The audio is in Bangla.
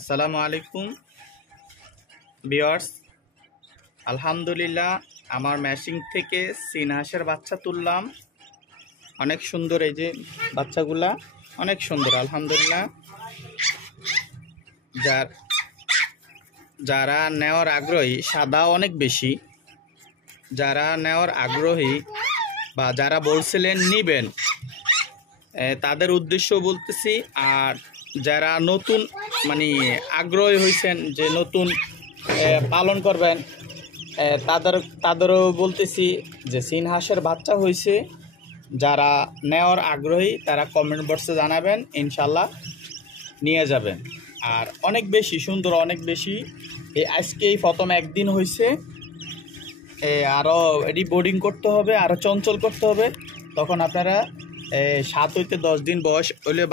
আসসালামু আলাইকুম ভিউয়ার্স, আলহামদুলিল্লাহ আমার ম্যাশিং থেকে চীন হাঁসের বাচ্চা তুললাম। অনেক সুন্দর, এই যে বাচ্চাগুলা অনেক সুন্দর আলহামদুলিল্লাহ। যারা নেওয়ার আগ্রহী, সাদা অনেক বেশি, যারা নেওয়ার আগ্রহী বা যারা বলছিলেন নিবেন তাদের উদ্দেশ্য বলতেছি। আর যারা নতুন আগ্রহী হয়েছেন যে নতুন পালন করবেন তাদেরও বলতেছি যে চীন হাঁসের বাচ্চা হয়েছে। যারা নেওয়ার আগ্রহী তারা কমেন্ট বক্সে জানাবেন, ইনশাল্লাহ নিয়ে যাবেন। আর অনেক বেশি সুন্দর, অনেক বেশি। আজকেই প্রথম একদিন হয়েছে, আরও এটি বোর্ডিং করতে হবে, আরও চঞ্চল করতে হবে। তখন আপনারা 7 হইতে 10 দিন বয়স হলে